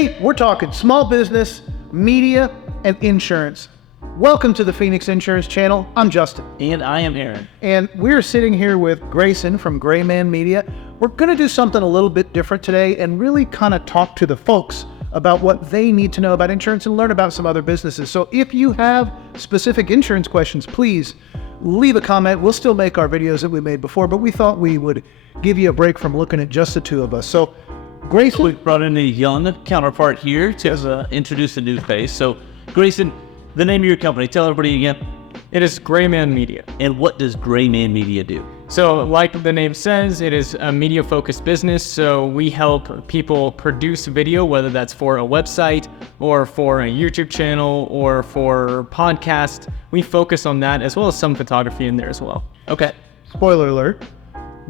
Today, we're talking small business, media, and insurance. Welcome to the Phoenix Insurance Channel. I'm Justin. And I am Aaron. And we're sitting here with Grayson from Grayman Media. We're going to do something a little bit different today and really kind of talk to the folks about what they need to know about insurance and learn about some other businesses. So if you have specific insurance questions, please leave a comment. We'll still make our videos that we made before, but we thought we would give you a break from looking at just the two of us. So Grayson, We brought in a young counterpart here to introduce a new face. So Grayson, the name of your company, tell everybody again. It is Grayman Media. And what does Grayman Media do? So like the name says, it is a media-focused business. So we help people produce video, whether that's for a website or for a YouTube channel or for podcast. We focus on that as well as some photography in there as well. Okay. spoiler alert,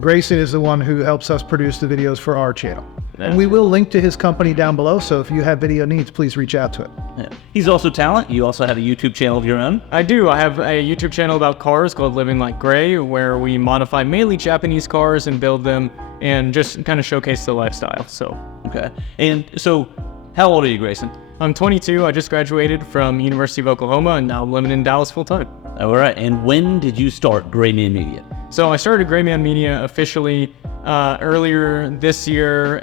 Grayson is the one who helps us produce the videos for our channel. And we will link to his company down below, so if you have video needs, please reach out to it. Yeah. He's also talent. You also have a YouTube channel of your own. I do. I have a YouTube channel about cars called Living Like Gray, where we modify mainly Japanese cars and build them and just kind of showcase the lifestyle. So, Okay. And so, how old are you, Grayson? I'm 22. I just graduated from University of Oklahoma and now I'm living in Dallas full time. All right. And when did you start Grayman Media? So I started Grayman Media officially earlier this year,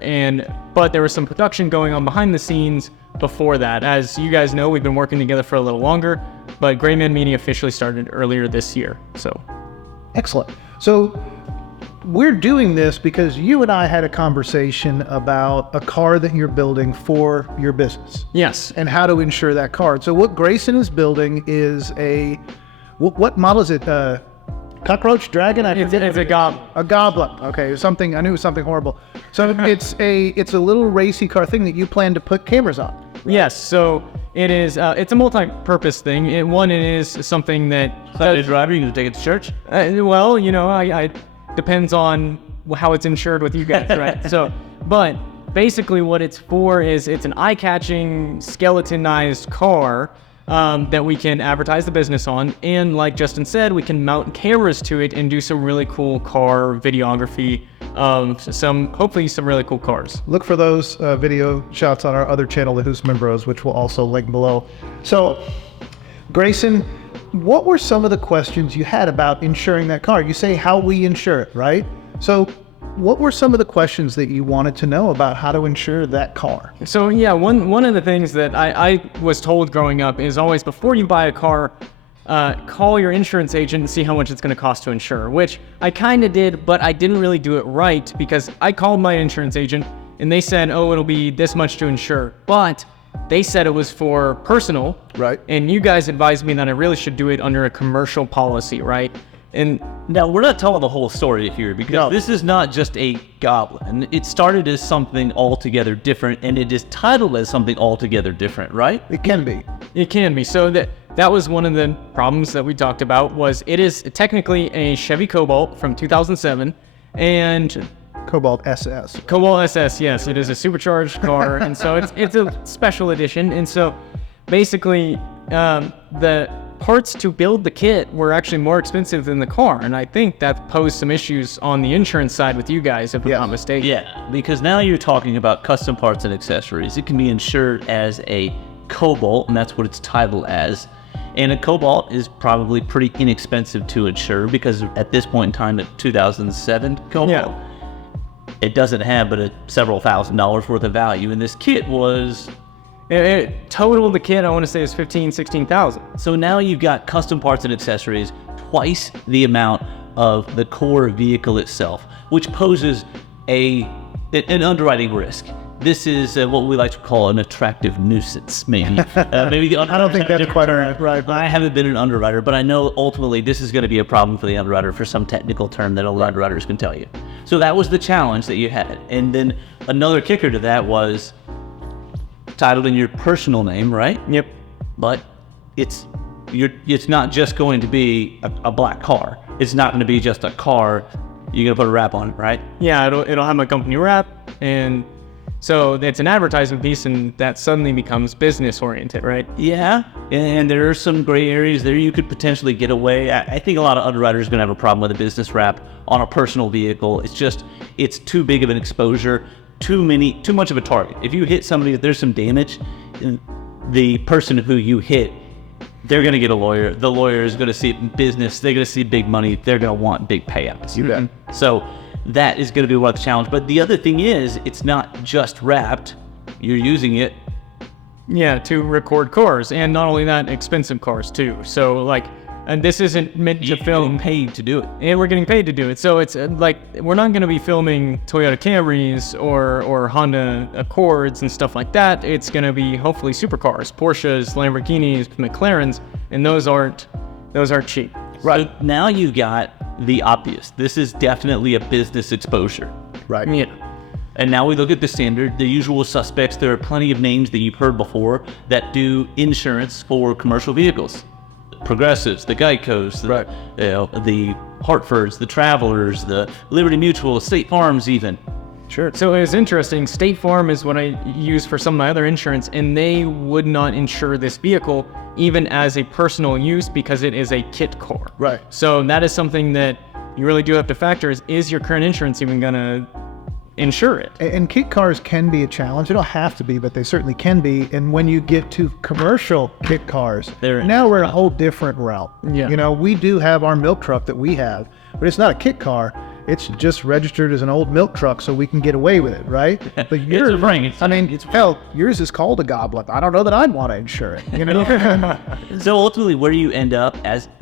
but there was some production going on behind the scenes before that. As you guys know, we've been working together for a little longer, but Grayman Media officially started earlier this year. So, Excellent. So we're doing this because you and I had a conversation about a car that you're building for your business yes. and how to insure that car. So what Grayson is building is what model is it? Cockroach, dragon? It's a goblin. A goblin. Okay, something. I knew it was something horrible. So it's a little racy car thing that you plan to put cameras on. Yes, so it is. It's a multi-purpose thing. It is something that. Saturday driver, you gonna take it to church? Well, you know, I depends on how it's insured with you guys, right? But basically, what it's for is it's an eye-catching, skeletonized car that we can advertise the business on, and like Justin said, we can mount cameras to it and do some really cool car videography. Hopefully some really cool cars. Look for those video shots on our other channel, The Hoosman Bros, which we'll also link below. So, Grayson, what were some of the questions you had about insuring that car? You say how we insure it, right? So, what were some of the questions that you wanted to know about how to insure that car? So yeah, one of the things that I was told growing up is always before you buy a car, call your insurance agent and see how much it's going to cost to insure, which I kind of did, but I didn't really do it right because I called my insurance agent and they said, oh, it'll be this much to insure, but they said it was for personal, Right. And you guys advised me that I really should do it under a commercial policy, right? And Now, we're not telling the whole story here because No. this is not just a goblin. It started as something altogether different, and it is titled as something altogether different, right? It can be. it can be. So that was one of the problems that we talked about was it is technically a Chevy Cobalt from 2007 and Cobalt SS. Cobalt SS, yes, it is a supercharged car, and so it's a special edition. And so basically, the parts to build the kit were actually more expensive than the car, and I think that posed some issues on the insurance side with you guys, if I'm Yes. not mistaken. Yeah, because now you're talking about custom parts and accessories. It can be insured as a Cobalt, and that's what it's titled as. And a Cobalt is probably pretty inexpensive to insure because at this point in time, at 2007 Cobalt, Yeah. it doesn't have but several $1,000s worth of value. And this kit was... Total the kit, I want to say, is $16,000. So now you've got custom parts and accessories, twice the amount of the core vehicle itself, which poses an underwriting risk. This is what we like to call an attractive nuisance, maybe. Maybe I don't think that's quite right. I haven't been an underwriter, but I know ultimately this is going to be a problem for the underwriter for some technical term that all underwriters can tell you. So that was the challenge that you had. And then another kicker to that was titled in your personal name, right? Yep. But it's not just going to be a black car. It's not going to be just a car. You're going to put a wrap on it, right? Yeah, it'll have my company wrap, and so it's an advertising piece, and that suddenly becomes business oriented, right? Yeah, and there are some gray areas there you could potentially get away. I think a lot of underwriters are going to have a problem with a business wrap on a personal vehicle. It's too big of an exposure. too much of a target. If you hit somebody, if there's some damage, the person who you hit, they're going to get a lawyer. The lawyer is going to see business. They're going to see big money. They're going to want big payouts. You bet. So that is going to be one of the challenges. But the other thing is, it's not just wrapped. You're using it. Yeah, to record cars, and not only that, expensive cars too. So like, and this isn't meant to film. Paid to do it. And we're getting paid to do it. So it's like, we're not going to be filming Toyota Camrys or Honda Accords and stuff like that. It's going to be hopefully supercars, Porsches, Lamborghinis, McLarens, and those aren't cheap. Right. So now you've got the obvious. This is definitely a business exposure. Right. Yeah. And now we look at the standard, the usual suspects. There are plenty of names that you've heard before that do insurance for commercial vehicles. Progressives, the Geicos, the Hartfords, the Travelers, the Liberty Mutual, State Farms even. Sure. So it's interesting. State Farm is what I use for some of my other insurance, and they would not insure this vehicle even as a personal use because it is a kit car. Right. So that is something that you really do have to factor is your current insurance even going to insure it? And kit cars can be a challenge. They don't have to be, but they certainly can be. And when you get to commercial kit cars, now we're in a whole different realm. Yeah. You know, we do have our milk truck that we have, but it's not a kit car. It's just registered as an old milk truck so we can get away with it, right? But yours, hell, yours is called a Goblin. I don't know that I'd want to insure it, you know? So ultimately, where do you end up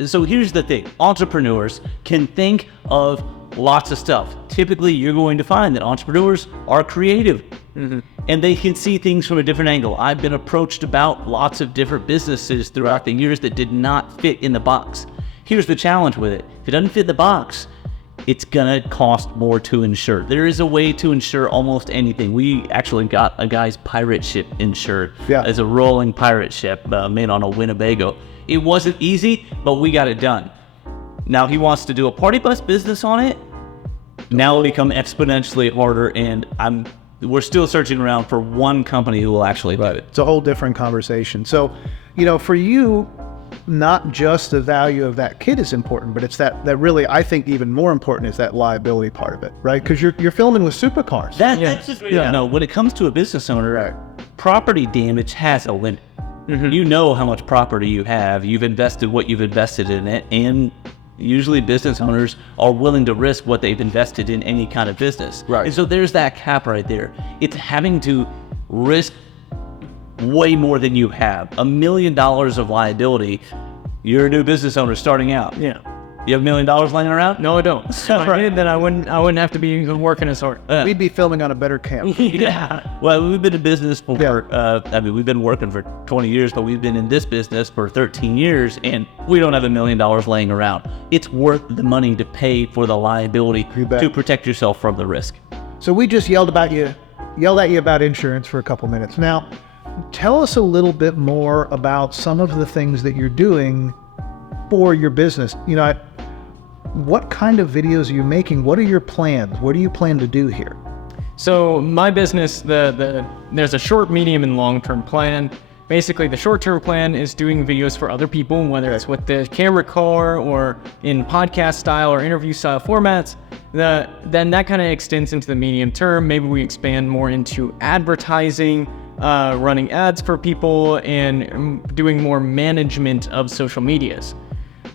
so here's the thing. Entrepreneurs can think of lots of stuff. Typically, you're going to find that entrepreneurs are creative and they can see things from a different angle. I've been approached about lots of different businesses throughout the years that did not fit in the box. Here's the challenge with it. If it doesn't fit the box, it's gonna cost more to insure. There is a way to insure almost anything. We actually got a guy's pirate ship insured as a rolling pirate ship made on a Winnebago. It wasn't easy, but we got it done. Now he wants to do a party bus business on it. Now it'll become exponentially harder, and we're still searching around for one company who will actually do it. It's a whole different conversation. So, you know, for you, not just the value of that kit is important, but it's that really, I think even more important is that liability part of it, right? Because you're filming with supercars. That's just no. When it comes to a business owner, property damage has a limit. You know how much property you have. You've invested what you've invested in it, and usually business owners are willing to risk what they've invested in any kind of business. Right. And so there's that cap right there. It's having to risk way more than you have. $1 million of liability. You're a new business owner starting out. Yeah. You have $1 million laying around? No, I don't. If I did, then I wouldn't have to be working as hard. We'd be filming on a better camera. Yeah. Well, we've been in business for, we've been working for 20 years, but we've been in this business for 13 years, and we don't have $1 million laying around. It's worth the money to pay for the liability to protect yourself from the risk. So we just yelled at you about insurance for a couple minutes. Now, tell us a little bit more about some of the things that you're doing for your business. You know, what kind of videos are you making? What are your plans? What do you plan to do here? So my business, there's a short, medium, and long-term plan. Basically, the short-term plan is doing videos for other people, whether it's with the camera car or in podcast style or interview style formats. Then that kind of extends into the medium term. Maybe we expand more into advertising, running ads for people, and doing more management of social medias.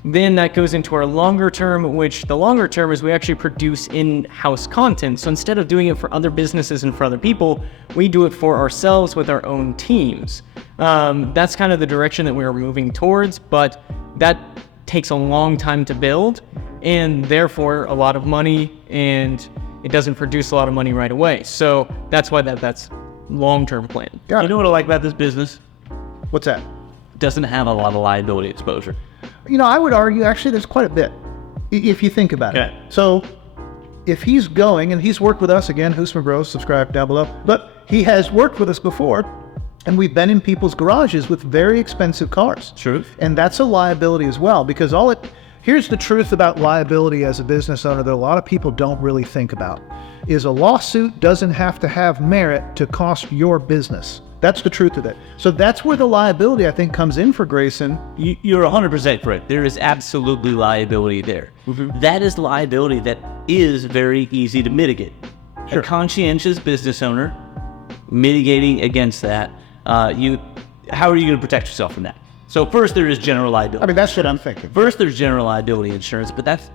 Then that goes into our longer term, which the longer term is we actually produce in-house content. So instead of doing it for other businesses and for other people, we do it for ourselves with our own teams. That's kind of the direction that we're moving towards, but that takes a long time to build and therefore a lot of money, and it doesn't produce a lot of money right away. So that's why that's long-term plan. You know what I like about this business? What's that? It doesn't have a lot of liability exposure. You know, I would argue actually there's quite a bit, if you think about it. So if he's going, and he's worked with us, again, Husman Bros, subscribe down below, but he has worked with us before, and we've been in people's garages with very expensive cars. True. And that's a liability as well, because here's the truth about liability as a business owner that a lot of people don't really think about, is a lawsuit doesn't have to have merit to cost your business. That's the truth of it. So that's where the liability, I think, comes in for Grayson. You're 100% correct. There is absolutely liability there. That is liability that is very easy to mitigate. a conscientious business owner, mitigating against that, how are you going to protect yourself from that? So first, there is general liability. I mean, that's what I'm thinking. First, there's general liability insurance, but that's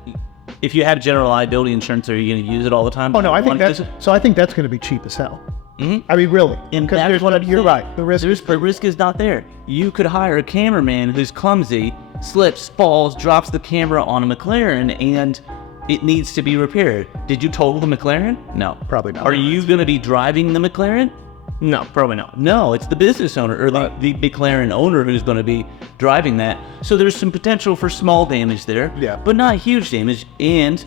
if you have general liability insurance, are you going to use it all the time? Oh no, I think that's going to be cheap as hell. I mean, really. And Because that's there's- what I'm you're saying. right. The risk is not there. You could hire a cameraman who's clumsy, slips, falls, drops the camera on a McLaren, and it needs to be repaired. Did you total the McLaren? No. Probably not. Are you going to be driving the McLaren? No, probably not. No, it's the business owner or the McLaren owner who's going to be driving that. So there's some potential for small damage there, Yeah. but not huge damage. And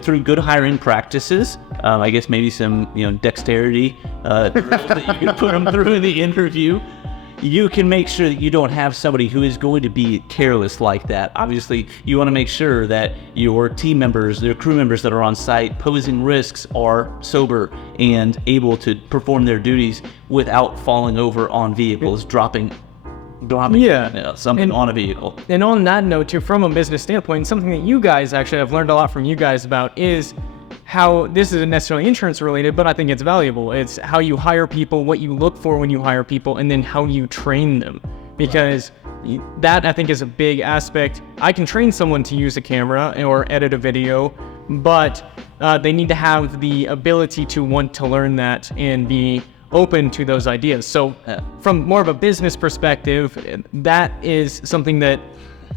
through good hiring practices, I guess maybe some dexterity drills that you can put them through in the interview, you can make sure that you don't have somebody who is going to be careless like that. Obviously, you want to make sure that your team members, their crew members that are on site posing risks are sober and able to perform their duties without falling over on vehicles, dropping something And- on a vehicle. And on that note, too, from a business standpoint, something that you guys actually have learned a lot from you guys about is how this isn't necessarily insurance related, but I think it's valuable. It's how you hire people, what you look for when you hire people, and then how you train them. Because that I think is a big aspect. I can train someone to use a camera or edit a video, but they need to have the ability to want to learn that and be open to those ideas. So from more of a business perspective, that is something that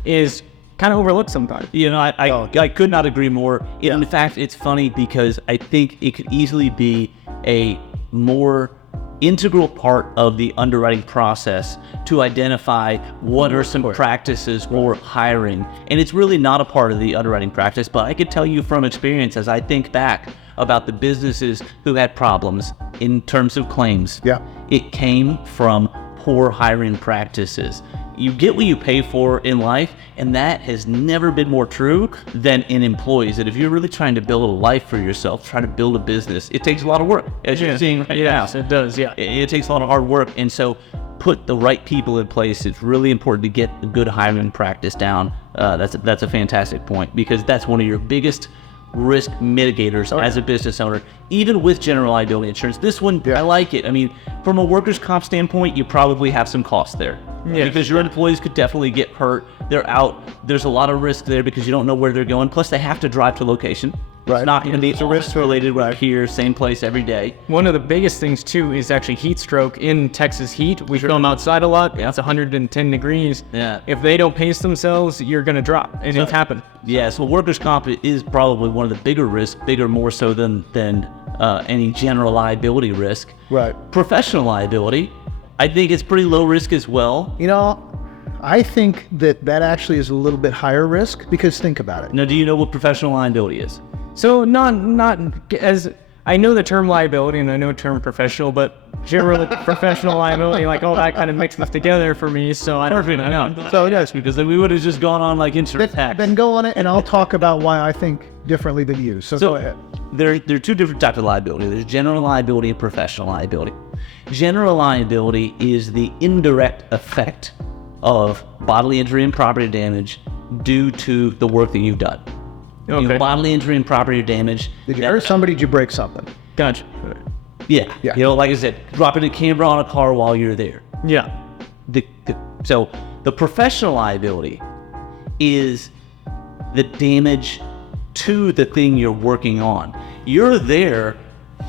is kind of overlooked sometimes. I could not agree more. In fact, it's funny because I think it could easily be a more integral part of the underwriting process to identify what are some practices for hiring. And it's really not a part of the underwriting practice, but I could tell you from experience as I think back about the businesses who had problems in terms of claims. Yeah. It came from poor hiring practices. You get what you pay for in life, and that has never been more true than in employees. And if you're really trying to build a life for yourself, trying to build a business, it takes a lot of work, as you're seeing right now. Yes, it does, yeah. It takes a lot of hard work, and so put the right people in place. It's really important to get a good hiring practice down. That's a fantastic point, because that's one of your biggest risk mitigators as a business owner, even with general liability insurance. This one, I like it. I mean, from a workers' comp standpoint, you probably have some costs there. Yeah. Because your employees could definitely get hurt. They're out. There's a lot of risk there because you don't know where they're going. Plus, they have to drive to location. Right. It's not going to be It's a risk related right here, same place every day. One of the biggest things too is actually heat stroke. In Texas heat, we film outside a lot. It's 110 degrees. Yeah. If they don't pace themselves, you're gonna drop, and it's happened. Yeah, so workers' comp is probably one of the bigger risks, bigger more so than any general liability risk. Right. Professional liability, I think it's pretty low risk as well. I think that actually is a little bit higher risk, because think about it. Now, do you know what professional liability is? So not as I know the term liability and I know the term professional, but generally professional liability, like all that kind of mixes together for me. So I don't really know. So yes, Because then we would have just gone on like insurance tax. then go on it, and I'll talk about why I think differently than you. So go ahead. There are two different types of liability. There's general liability and professional liability. General liability is the indirect effect of bodily injury and property damage due to the work that you've done. Okay. Bodily injury and property damage. Did you hurt somebody? Did you break something? Gotcha. Yeah. Yeah. Like I said, dropping a camera on a car while you're there. Yeah. So the professional liability is the damage to the thing you're working on. You're there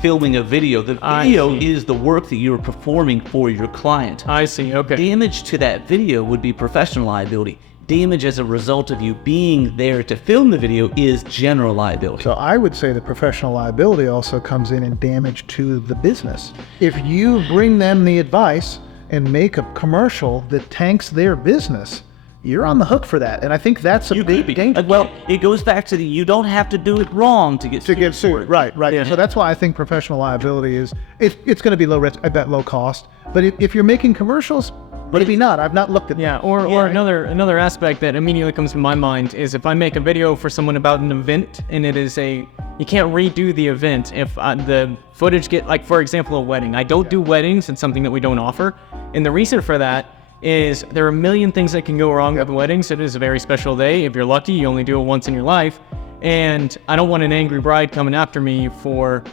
filming a video. The I video see. is the work that you're performing for your client. I see. Okay. Damage to that video would be professional liability. Damage as a result of you being there to film the video is general liability. So I would say that professional liability also comes in damage to the business. If you bring them the advice and make a commercial that tanks their business, you're on the hook for that. And I think that's a big danger. Well, it goes back to you don't have to do it wrong to get Sued. Right. Yeah. So that's why I think professional liability it's going to be low risk, I bet low cost. But if you're making commercials, maybe not. I've not looked at Yeah, that. or another aspect that immediately comes to my mind is if I make a video for someone about an event and it is you can't redo the event if the footage like for example a wedding. I don't do weddings. It's something that we don't offer, and the reason for that is there are a million things that can go wrong with weddings. It is a very special day. If you're lucky, you only do it once in your life, and I don't want an angry bride coming after me for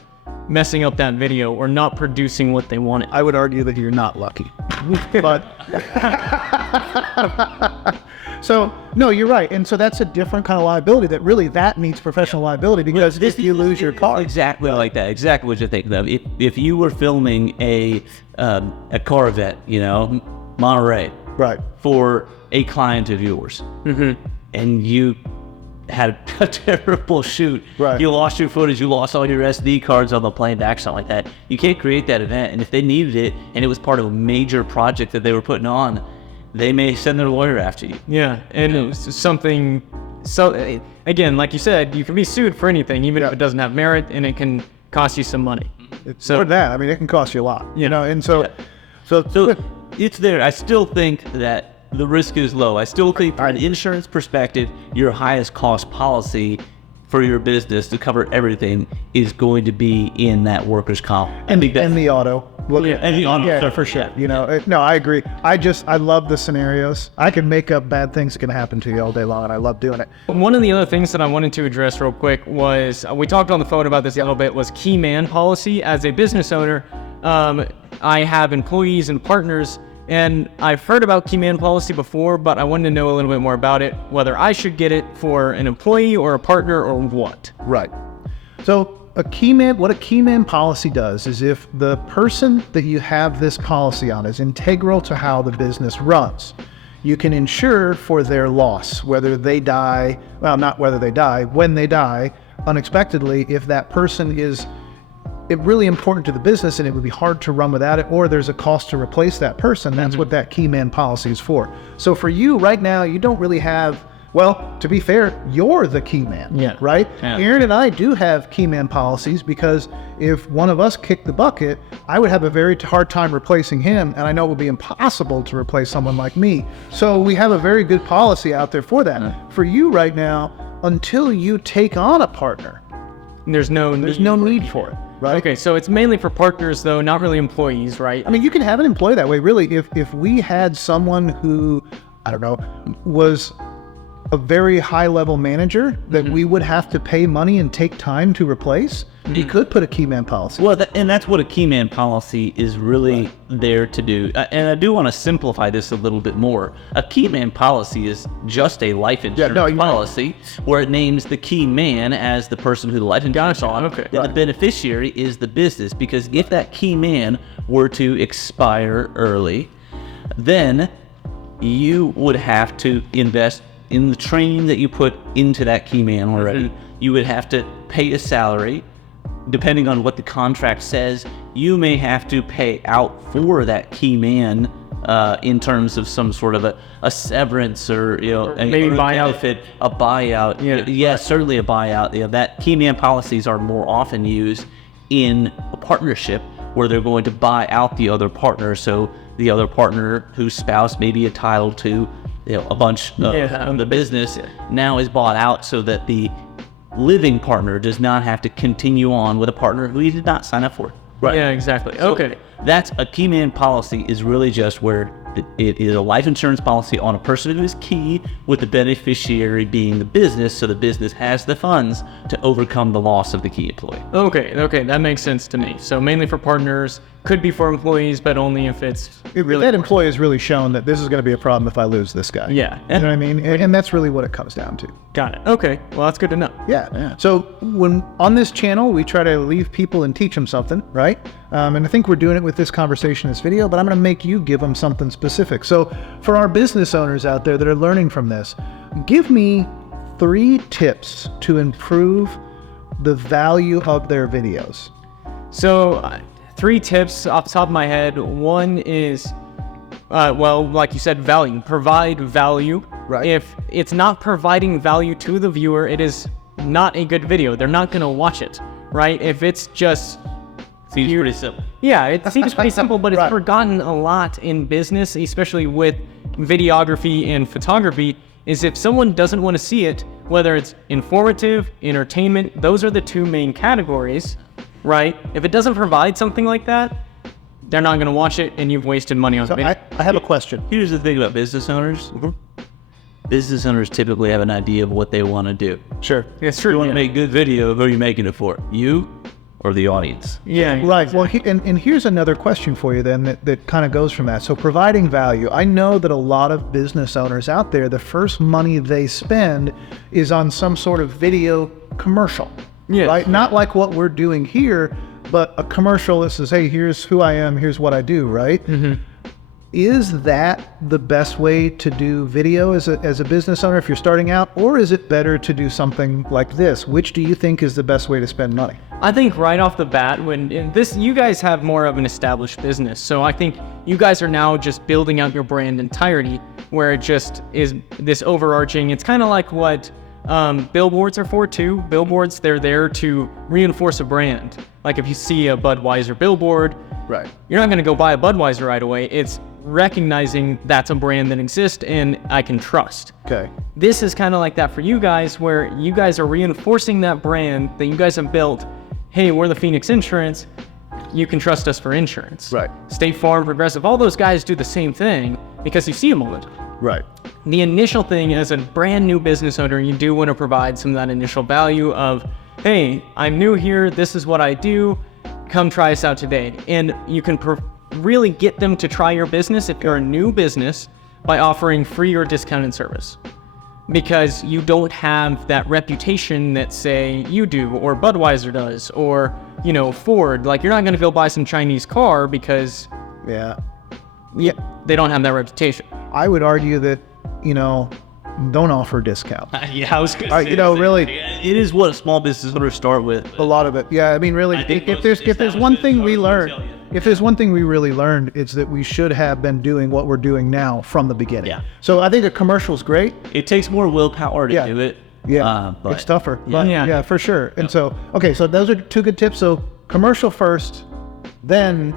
messing up that video or not producing what they wanted. I would argue that you're not lucky. But so no, you're right. And so that's a different kind of liability that really that needs professional liability because if you lose your car. Exactly like that. Exactly what you're thinking of. If you were filming a Corvette, Monterey, Right. for a client of yours, and you had a terrible shoot, Right. you lost your footage, you lost all your SD cards on the plane back, something like that. You can't create that event. And if they needed it and it was part of a major project that they were putting on, they may send their lawyer after you. Yeah, and it was something. So again, like you said, you can be sued for anything, even if it doesn't have merit, and it can cost you some money. So for that, I mean, it can cost you a lot, and so, So it's there. I still think that the risk is low. I still think from an insurance perspective, your highest cost policy for your business to cover everything is going to be in that workers' comp. and the auto. Look, and the auto, yeah, stuff, for sure. yeah. No, I agree. I love the scenarios. I can make up bad things that can happen to you all day long, and I love doing it. One of the other things that I wanted to address real quick was, we talked on the phone about this a little bit, was key man policy. As a business owner, I have employees and partners, and I've heard about key man policy before, but I wanted to know a little bit more about it, whether I should get it for an employee or a partner or what. Right. So what a key man policy does is if the person that you have this policy on is integral to how the business runs, you can insure for their loss, whether they die, well, not whether they die, when they die unexpectedly, if that person is really important to the business and it would be hard to run without it, or there's a cost to replace that person. That's what that key man policy is for. So for you right now, you don't really have, well, to be fair, you're the key man, Yeah. right? Yeah. Aaron and I do have key man policies because if one of us kicked the bucket, I would have a very hard time replacing him, and I know it would be impossible to replace someone like me. So we have a very good policy out there for that. For you right now, until you take on a partner, There's no need for it, right? Okay, so it's mainly for partners though, not really employees, right? I mean, you can have an employee that way. Really, if we had someone who, I don't know, was a very high-level manager that we would have to pay money and take time to replace, he could put a key man policy. Well, and that's what a key man policy is really there to do. And I do want to simplify this a little bit more. A key man policy is just a life insurance policy where it names the key man as the person who the life insurance is on. Okay. And the beneficiary is the business, because if that key man were to expire early, then you would have to invest in the training that you put into that key man already. You would have to pay a salary. Depending on what the contract says, you may have to pay out for that key man in terms of some sort of a severance or maybe a buyout. benefit, a buyout. Yeah. Certainly a buyout. That key man policies are more often used in a partnership where they're going to buy out the other partner, so the other partner whose spouse may be entitled to a bunch of the business now is bought out, so that the living partner does not have to continue on with a partner who he did not sign up for. Right. Yeah, exactly. So Okay. that's a key man policy is really just where it is a life insurance policy on a person who is key, with the beneficiary being the business, so the business has the funds to overcome the loss of the key employee. Okay, that makes sense to me. So mainly for partners, could be for employees, but only if it's If really. that employee has really shown that this is going to be a problem if I lose this guy. Yeah. You know what I mean? And that's really what it comes down to. Got it. Okay, well that's good to know. Yeah. So when on this channel, we try to leave people and teach them something, right? And I think we're doing it with this conversation, this video, but I'm going to make you give them something specific. So for our business owners out there that are learning from this, give me 3 tips to improve the value of their videos. So 3 tips off the top of my head. One is, well, like you said, value. Provide value. Right. If it's not providing value to the viewer, it is not a good video. They're not going to watch it, right? If it's just Seems pretty simple. Yeah, it seems pretty simple, but it's Right. forgotten a lot in business, especially with videography and photography, is if someone doesn't want to see it, whether it's informative, entertainment, those are the 2 main categories, right? If it doesn't provide something like that, they're not going to watch it, and you've wasted money on So video. I have a question. Here's the thing about business owners. Business owners typically have an idea of what they want to do. Sure. It's You true. want to Yeah. make good video, who are you making it for? You or the audience. Yeah. Right. Well, and here's another question for you then that kind of goes from that. So providing value. I know that a lot of business owners out there, the first money they spend is on some sort of video commercial. Yes. Right? Not like what we're doing here, but a commercial that says, hey, here's who I am, here's what I do, right? Mm-hmm. Is that the best way to do video as a business owner if you're starting out? Or is it better to do something like this? Which do you think is the best way to spend money? I think right off the bat, you guys have more of an established business. So I think you guys are now just building out your brand entirety, where it just is this overarching, it's kind of like what billboards are for too. Billboards, they're there to reinforce a brand. Like if you see a Budweiser billboard, Right. you're not going to go buy a Budweiser right away. It's recognizing that's a brand that exists and I can trust. Okay. This is kind of like that for you guys, where you guys are reinforcing that brand that you guys have built. Hey, we're the Phoenix Insurance. You can trust us for insurance. Right. State Farm, Progressive, all those guys do the same thing because you see them all the time. Right. The initial thing as a brand new business owner, you do want to provide some of that initial value of, hey, I'm new here. This is what I do. Come try us out today. And you can really get them to try your business if you're a new business by offering free or discounted service, because you don't have that reputation that say you do or Budweiser does or, Ford. Like you're not going to go buy some Chinese car because Yeah. they don't have that reputation. I would argue that, don't offer discount. Yeah, I was going to say, really, it is what small business owners start with. a lot of it. Yeah, I mean, really, I think if most there's one thing we established learned, businesses will tell you. if there's one thing we really learned, it's that we should have been doing what we're doing now from the beginning. Yeah. So I think a commercial's great. It takes more willpower to Yeah. do it. Yeah, but it's tougher. But Yeah. yeah, for sure. And so, okay, so those are two good tips. So commercial first, then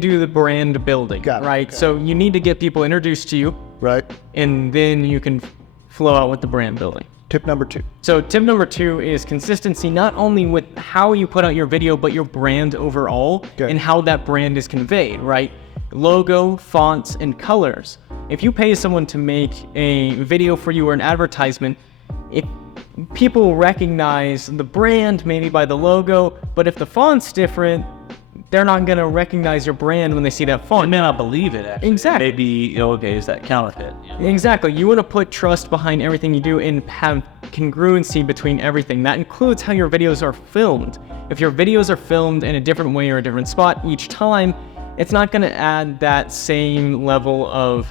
Do the brand building, Got it, right? okay. So you need to get people introduced to you, right. and then you can flow out with the brand building. Tip number 2. So tip number 2 is consistency, not only with how you put out your video, but your brand overall Okay. and how that brand is conveyed, right? Logo, fonts, and colors. If you pay someone to make a video for you or an advertisement, if people recognize the brand maybe by the logo, but if the font's different, they're not going to recognize your brand when they see that I font. may not believe it, actually. Exactly. Maybe, okay, is that counterfeit? Yeah. Exactly. You want to put trust behind everything you do and have congruency between everything. That includes how your videos are filmed. If your videos are filmed in a different way or a different spot each time, it's not going to add that same level of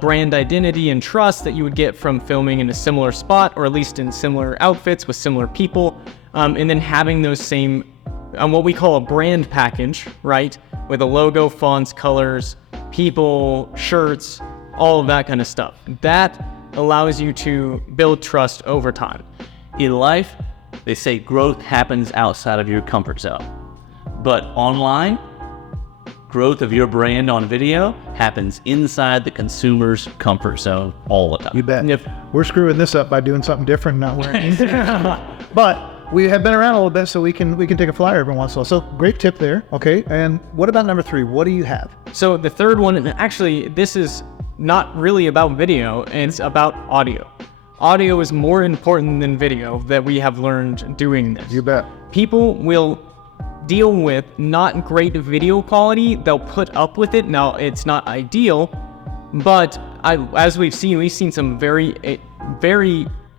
brand identity and trust that you would get from filming in a similar spot, or at least in similar outfits with similar people, and then having those same what we call a brand package, right? With a logo, fonts, colors, people, shirts, all of that kind of stuff. That allows you to build trust over time. In life, they say growth happens outside of your comfort zone. But online, growth of your brand on video happens inside the consumer's comfort zone all the time. You bet. Yep. We're screwing this up by doing something different, not wearing But we have been around a little bit, so we can take a flyer every once in a while. So great tip there. Okay. And what about number 3? What do you have? So the third one, and actually this is not really about video, it's about audio. Audio is more important than video that we have learned doing this. You bet. People will deal with not great video quality. They'll put up with it. Now, it's not ideal, but as we've seen some very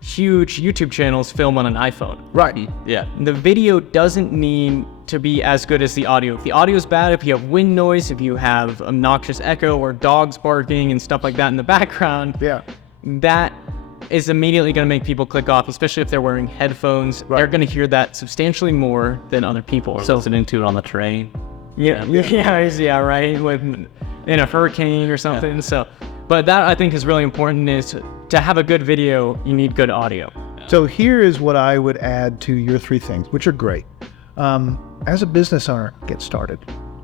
huge YouTube channels film on an iPhone. Right. Yeah. The video doesn't need to be as good as the audio. If the audio is bad, if you have wind noise, if you have obnoxious echo or dogs barking and stuff like that in the background, Yeah. that is immediately going to make people click off, especially if they're wearing headphones. They're going to hear that substantially more than other people. Or listening to it on the train. Yeah, right. In a hurricane or something. So, but that I think is really important. Is to have a good video, you need good audio. So here is what I would add to your 3 things, which are great. As a business owner, get started.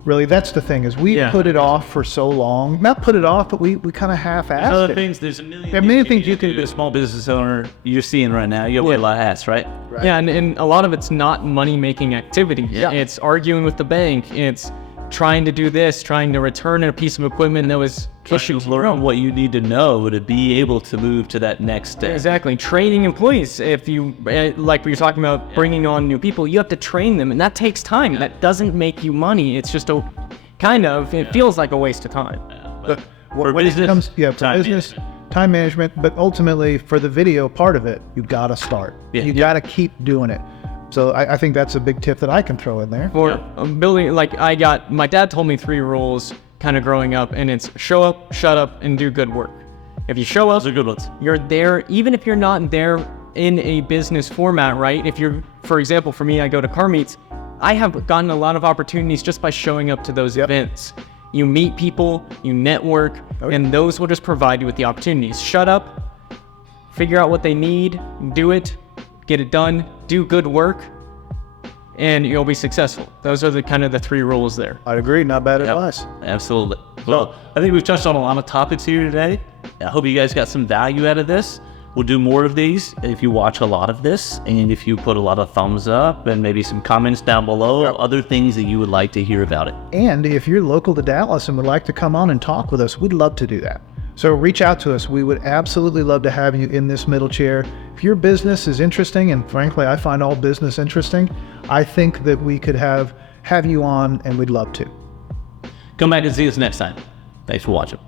Really, that's the thing, is we put it off for so long. Not put it off, but we kind of half-assed Other it. things, there's a million, There are many things you can do. A small business owner, you're seeing right now, you wear a lot of hats, right? Yeah, and a lot of it's not money-making activity. Yeah. It's arguing with the bank. It's trying to do this, trying to return a piece of equipment that was issued. Learn what you need to know to be able to move to that next step. Exactly. Training employees. If you, like we were talking about bringing on new people, you have to train them, and that takes time. That doesn't make you money. It's just it feels like a waste of time. But For when it business, comes, for time business, management. time management, but ultimately for the video part of it, you got to start. Yeah. You got to keep doing it. So I think that's a big tip that I can throw in there. For building, like my dad told me 3 rules kind of growing up, and it's show up, shut up, and do good work. If you show up, Those are good ones. you're there, even if you're not there in a business format, right? If you're, for example, for me, I go to car meets. I have gotten a lot of opportunities just by showing up to those events. You meet people, you network, and those will just provide you with the opportunities. Shut up, figure out what they need, do it, get it done, do good work, and you'll be successful. Those are the kind of the 3 rules there. I'd agree. Not bad Yep, advice. absolutely. Well, I think we've touched on a lot of topics here today. I hope you guys got some value out of this. We'll do more of these if you watch a lot of this, and if you put a lot of thumbs up and maybe some comments down below, other things that you would like to hear about it. And if you're local to Dallas and would like to come on and talk with us, we'd love to do that. So reach out to us. We would absolutely love to have you in this middle chair. If your business is interesting, and frankly, I find all business interesting, I think that we could have you on, and we'd love to. Come back and see us next time. Thanks for watching.